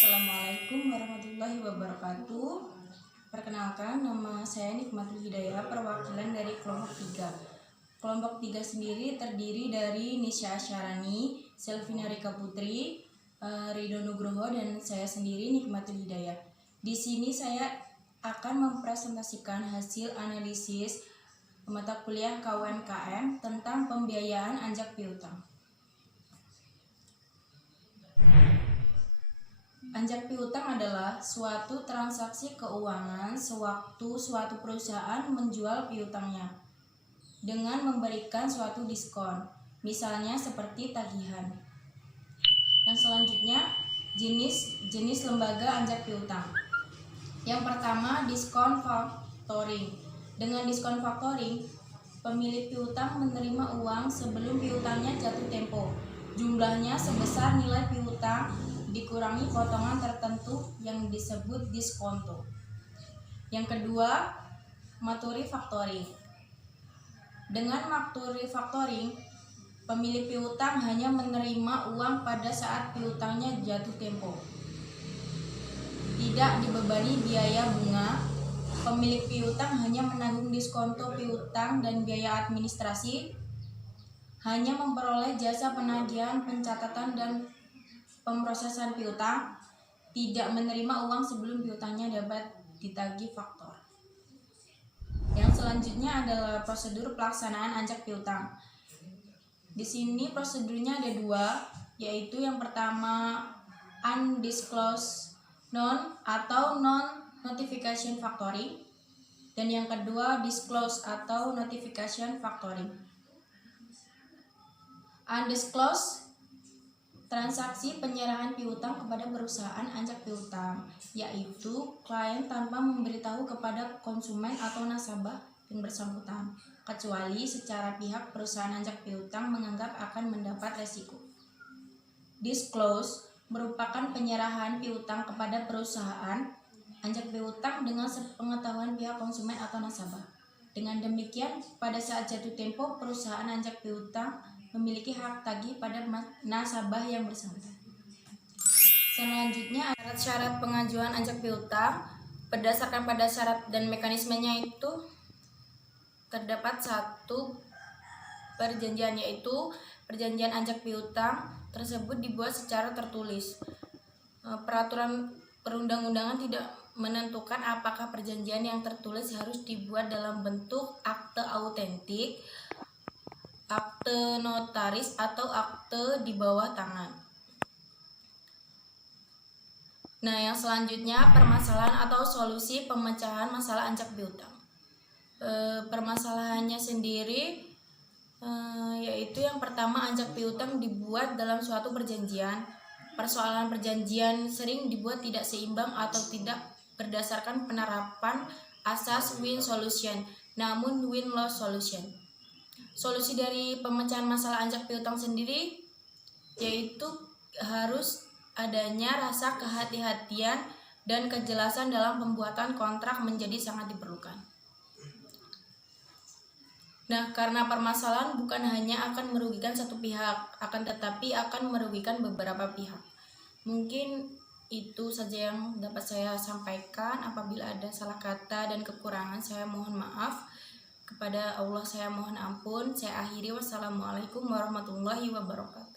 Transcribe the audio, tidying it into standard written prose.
Assalamualaikum warahmatullahi wabarakatuh. Perkenalkan, nama saya Nikmatul Hidayah, perwakilan dari kelompok 3. Kelompok 3 sendiri terdiri dari Nisha Asyarani, Selvina Rika Putri, Ridho Nugroho, dan saya sendiri Nikmatul Hidayah. Di sini saya akan mempresentasikan hasil analisis mata kuliah KUMKM tentang pembiayaan anjak piutang. Anjak piutang adalah suatu transaksi keuangan sewaktu suatu perusahaan menjual piutangnya dengan memberikan suatu diskon, misalnya seperti tagihan. Yang selanjutnya, jenis lembaga anjak piutang. Yang pertama, diskon factoring. Dengan diskon factoring, pemilik piutang menerima uang sebelum piutangnya jatuh tempo. Jumlahnya sebesar nilai piutang dikurangi potongan tertentu yang disebut diskonto. Yang kedua, maturi factoring. Dengan maturi factoring, pemilik piutang hanya menerima uang pada saat piutangnya jatuh tempo. Tidak dibebani biaya bunga, pemilik piutang hanya menanggung diskonto piutang dan biaya administrasi, hanya memperoleh jasa penagihan, pencatatan, dan pemrosesan piutang, tidak menerima uang sebelum piutangnya dapat ditagih faktor. Yang selanjutnya adalah prosedur pelaksanaan anjak piutang. Di sini prosedurnya ada dua, yaitu yang pertama undisclosed non atau non notification factoring, dan yang kedua disclosed atau notification factoring. Undisclosed transaksi penyerahan piutang kepada perusahaan anjak piutang, yaitu klien tanpa memberitahu kepada konsumen atau nasabah yang bersangkutan, kecuali secara pihak perusahaan anjak piutang menganggap akan mendapat resiko. Disclose merupakan penyerahan piutang kepada perusahaan anjak piutang dengan sepengetahuan pihak konsumen atau nasabah. Dengan demikian, pada saat jatuh tempo, perusahaan anjak piutang memiliki hak tagih pada nasabah yang bersangkutan. Selanjutnya, syarat-syarat pengajuan anjak piutang. Berdasarkan pada syarat dan mekanismenya itu terdapat satu perjanjian, yaitu perjanjian anjak piutang tersebut dibuat secara tertulis. Peraturan perundang-undangan tidak menentukan apakah perjanjian yang tertulis harus dibuat dalam bentuk akte autentik, akte notaris, atau akte di bawah tangan. Nah, yang selanjutnya permasalahan atau solusi pemecahan masalah anjak piutang. Permasalahannya sendiri yaitu yang pertama, anjak piutang dibuat dalam suatu perjanjian. Persoalan perjanjian sering dibuat tidak seimbang atau tidak berdasarkan penerapan asas win solution, namun win-loss solution. Solusi dari pemecahan masalah anjak piutang sendiri yaitu harus adanya rasa kehati-hatian dan kejelasan dalam pembuatan kontrak menjadi sangat diperlukan. Nah, karena permasalahan bukan hanya akan merugikan satu pihak, akan tetapi akan merugikan beberapa pihak. Mungkin itu saja yang dapat saya sampaikan. Apabila ada salah kata dan kekurangan, saya mohon maaf. Kepada Allah saya mohon ampun. Saya akhiri. Wassalamualaikum warahmatullahi wabarakatuh.